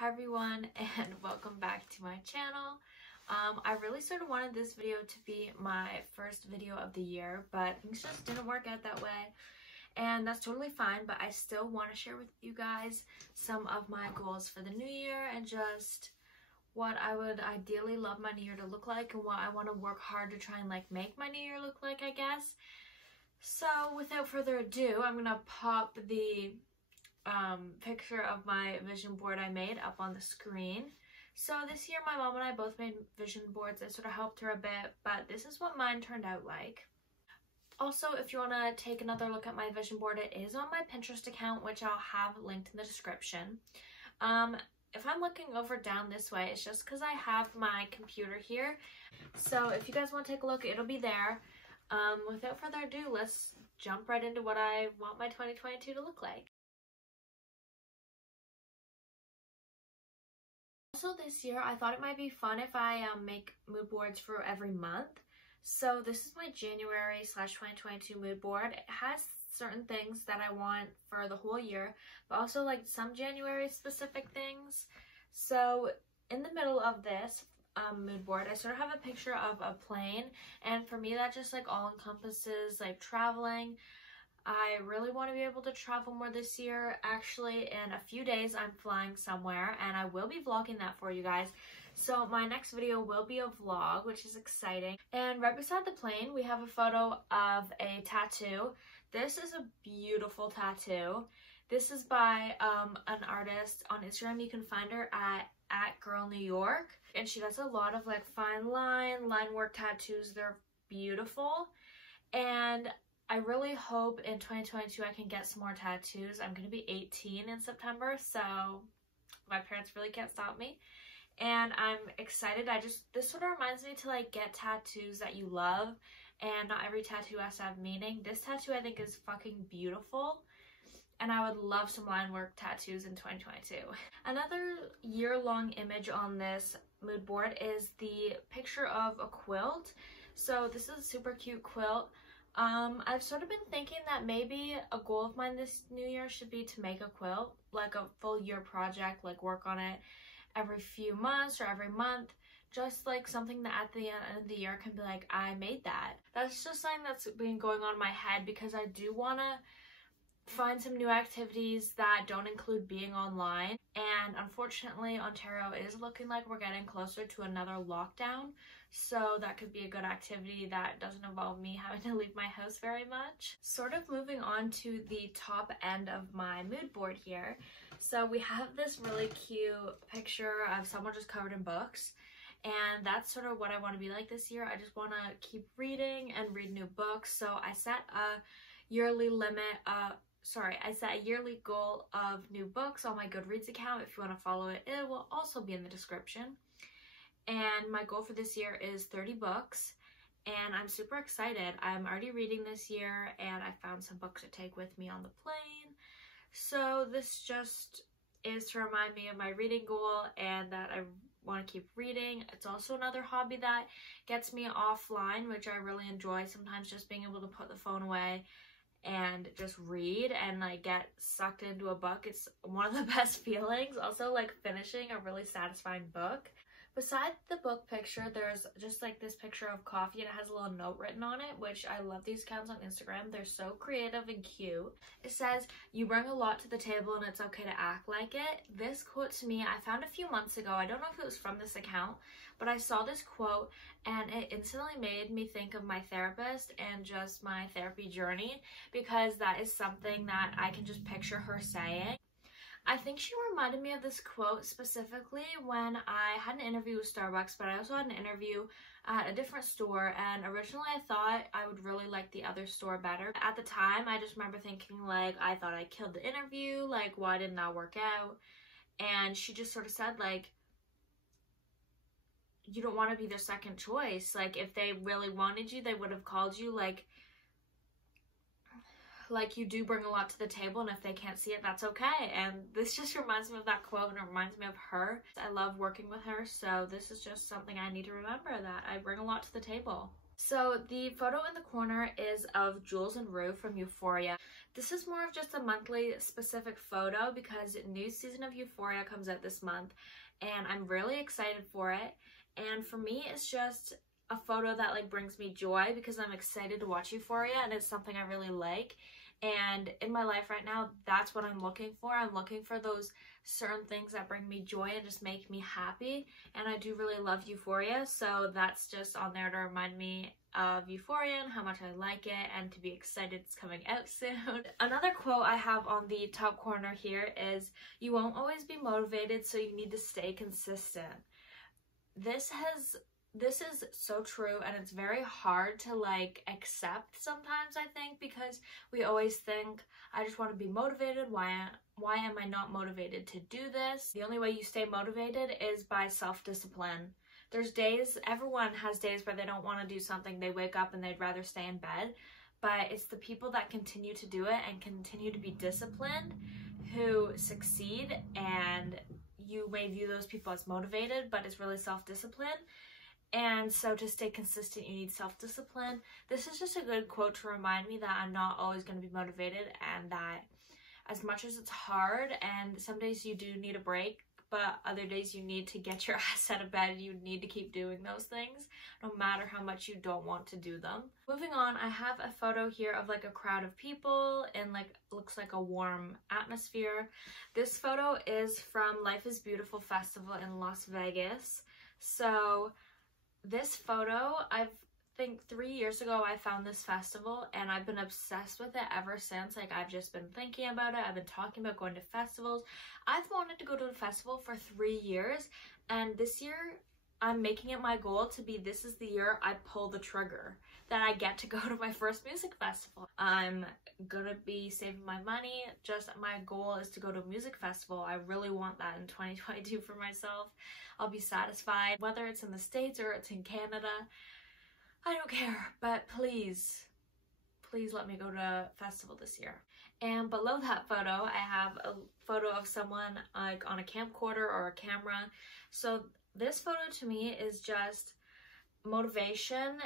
Hi everyone and welcome back to my channel. I really sort of wanted this video to be my first video of the year, but things just didn't work out that way, and that's totally fine. But I still want to share with you guys some of my goals for the new year and just what I would ideally love my new year to look like and what I want to work hard to try and make my new year look like, I guess. So without further ado, I'm gonna pop the picture of my vision board I made up on the screen. So this year my mom and I both made vision boards. I sort of helped her a bit, but this is what mine turned out like. Also, if you want to take another look at my vision board, it is on my Pinterest account, which I'll have linked in the description. If I'm looking over down this way, it's just because I have my computer here. So if you guys want to take a look, it'll be there. Without further ado, let's jump right into what I want my 2022 to look like. Also this year, I thought it might be fun if I make mood boards for every month. So this is my January/2022 mood board. It has certain things that I want for the whole year, but also some January specific things. So in the middle of this mood board, I sort of have a picture of a plane, and for me that just all encompasses traveling. I really want to be able to travel more this year. Actually, in a few days I'm flying somewhere and I will be vlogging that for you guys. So my next video will be a vlog, which is exciting. And right beside the plane we have a photo of a tattoo. This is a beautiful tattoo. This is by an artist on Instagram. You can find her at Girl New York, and she does a lot of fine line work tattoos. They're beautiful, and I really hope in 2022 I can get some more tattoos. I'm going to be 18 in September, so my parents really can't stop me. And I'm excited. This sort of reminds me to get tattoos that you love, and not every tattoo has to have meaning. This tattoo I think is fucking beautiful, and I would love some line work tattoos in 2022. Another year-long image on this mood board is the picture of a quilt. So this is a super cute quilt. I've sort of been thinking that maybe a goal of mine this new year should be to make a quilt, a full year project, work on it every few months or every month, just something that at the end of the year can be I made that. That's just something that's been going on in my head because I do want to find some new activities that don't include being online. And unfortunately, Ontario is looking like we're getting closer to another lockdown, so that could be a good activity that doesn't involve me having to leave my house very much. Sort of moving on to the top end of my mood board here. So we have this really cute picture of someone just covered in books, and that's sort of what I want to be like this year. I just want to keep reading and read new books. So I set a yearly goal of new books on my Goodreads account. If you want to follow it, it will also be in the description. And my goal for this year is 30 books, and I'm super excited. I'm already reading this year, and I found some books to take with me on the plane. So this just is to remind me of my reading goal and that I want to keep reading. It's also another hobby that gets me offline, which I really enjoy. Sometimes just being able to put the phone away and just read and get sucked into a book. It's one of the best feelings. Also finishing a really satisfying book. Beside the book picture, there's just this picture of coffee, and it has a little note written on it, which I love these accounts on Instagram. They're so creative and cute. It says, "You bring a lot to the table and it's okay to act like it." This quote to me, I found a few months ago. I don't know if it was from this account, but I saw this quote and it instantly made me think of my therapist and just my therapy journey, because that is something that I can just picture her saying. I think she reminded me of this quote specifically when I had an interview with Starbucks, but I also had an interview at a different store, and originally I thought I would really like the other store better. At the time, I just remember thinking I thought I killed the interview, why didn't that work out? And she just sort of said you don't want to be their second choice. If they really wanted you, they would have called you. You do bring a lot to the table, and if they can't see it, that's okay. And this just reminds me of that quote, and it reminds me of her. I love working with her, so this is just something I need to remember, that I bring a lot to the table. So the photo in the corner is of Jules and Rue from Euphoria. This is more of just a monthly specific photo because new season of Euphoria comes out this month and I'm really excited for it. And for me, it's just a photo that like brings me joy because I'm excited to watch Euphoria and it's something I really like. And in my life right now, that's what I'm looking for. I'm looking for those certain things that bring me joy and just make me happy. And I do really love Euphoria, so that's just on there to remind me of Euphoria and how much I like it and to be excited it's coming out soon. Another quote I have on the top corner here is, "You won't always be motivated, so you need to stay consistent." This is so true, and it's very hard to like accept sometimes, I think, because we always think, I just want to be motivated. Why am I not motivated to do this? The only way you stay motivated is by self-discipline. There's days, everyone has days where they don't want to do something, they wake up and they'd rather stay in bed, but it's the people that continue to do it and continue to be disciplined who succeed, and you may view those people as motivated, but it's really self-discipline. And so to stay consistent, you need self-discipline. This is just a good quote to remind me that I'm not always going to be motivated, and that as much as it's hard and some days you do need a break, but other days you need to get your ass out of bed, you need to keep doing those things no matter how much you don't want to do them. Moving on, I have a photo here of like a crowd of people in like, looks like a warm atmosphere. This photo is from Life is Beautiful Festival in Las Vegas. So this photo, I think 3 years ago I found this festival and I've been obsessed with it ever since. Like, I've just been thinking about it. I've been talking about going to festivals. I've wanted to go to a festival for 3 years, and this year I'm making it my goal to be, this is the year I pull the trigger, that I get to go to my first music festival. I'm gonna be saving my money. Just my goal is to go to a music festival. I really want that in 2022 for myself. I'll be satisfied, whether it's in the States or it's in Canada. I don't care, but please let me go to a festival this year. And below that photo, I have a photo of someone like on a camcorder or a camera. So this photo to me is just motivation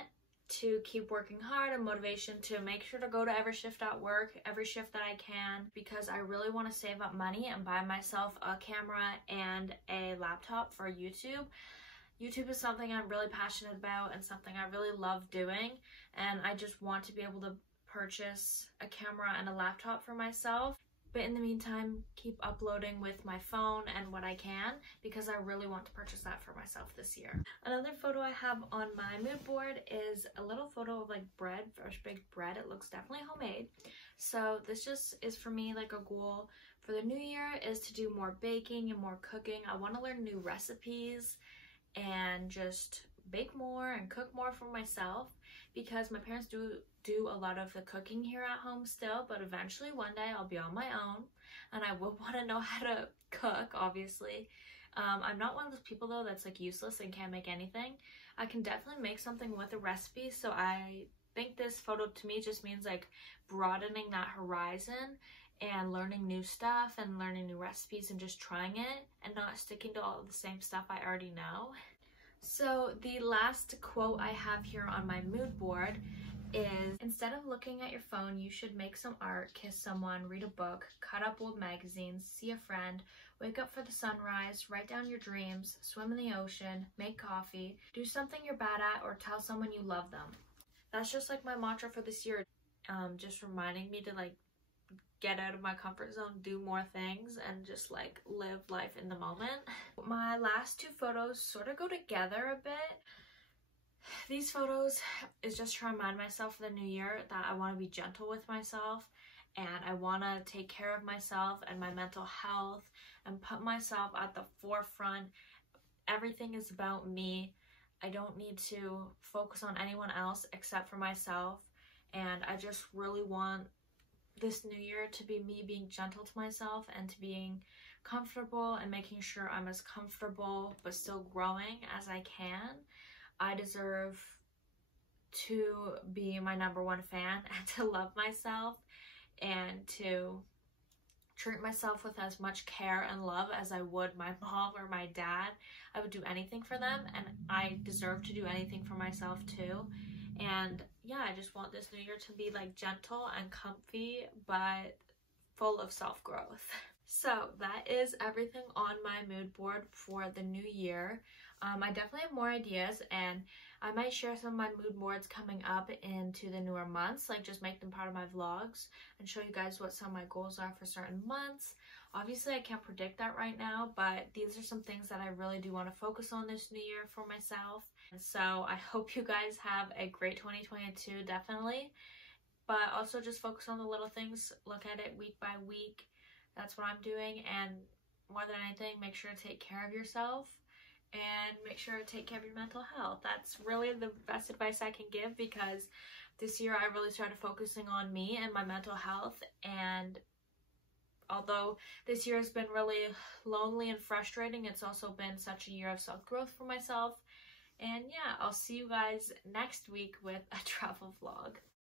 to keep working hard and motivation to make sure to go to every shift at work, every shift that I can, because I really want to save up money and buy myself a camera and a laptop for YouTube. YouTube is something I'm really passionate about and something I really love doing, and I just want to be able to purchase a camera and a laptop for myself. But in the meantime, keep uploading with my phone and what I can, because I really want to purchase that for myself this year. Another photo I have on my mood board is a little photo of like bread, fresh baked bread. It looks definitely homemade. So this just is for me like a goal for the new year, is to do more baking and more cooking. I want to learn new recipes and just bake more and cook more for myself, because my parents do a lot of the cooking here at home still, but eventually one day I'll be on my own and I will want to know how to cook, obviously. I'm not one of those people though that's like useless and can't make anything. I can definitely make something with a recipe, so I think this photo to me just means like broadening that horizon and learning new stuff and learning new recipes and just trying it and not sticking to all the same stuff I already know. So the last quote I have here on my mood board is, instead of looking at your phone, you should make some art, kiss someone, read a book, cut up old magazines, see a friend, wake up for the sunrise, write down your dreams, swim in the ocean, make coffee, do something you're bad at, or tell someone you love them. That's just like my mantra for this year, just reminding me to like get out of my comfort zone, do more things, and just like live life in the moment. My last two photos sort of go together a bit. These photos is just to remind myself for the new year that I want to be gentle with myself, and I want to take care of myself and my mental health and put myself at the forefront. Everything is about me. I don't need to focus on anyone else except for myself, and I just really want this new year to be me being gentle to myself and to being comfortable and making sure I'm as comfortable but still growing as I can. I deserve to be my #1 fan and to love myself and to treat myself with as much care and love as I would my mom or my dad. I would do anything for them, and I deserve to do anything for myself too. And yeah, I just want this new year to be like gentle and comfy, but full of self-growth. So that is everything on my mood board for the new year. I definitely have more ideas, and I might share some of my mood boards coming up into the newer months, like just make them part of my vlogs and show you guys what some of my goals are for certain months. Obviously, I can't predict that right now, but these are some things that I really do want to focus on this new year for myself. And so I hope you guys have a great 2022, definitely. But also just focus on the little things, look at it week by week. That's what I'm doing, and more than anything, make sure to take care of yourself and make sure to take care of your mental health. That's really the best advice I can give, because this year I really started focusing on me and my mental health. And although this year has been really lonely and frustrating, it's also been such a year of self-growth for myself. And yeah, I'll see you guys next week with a travel vlog.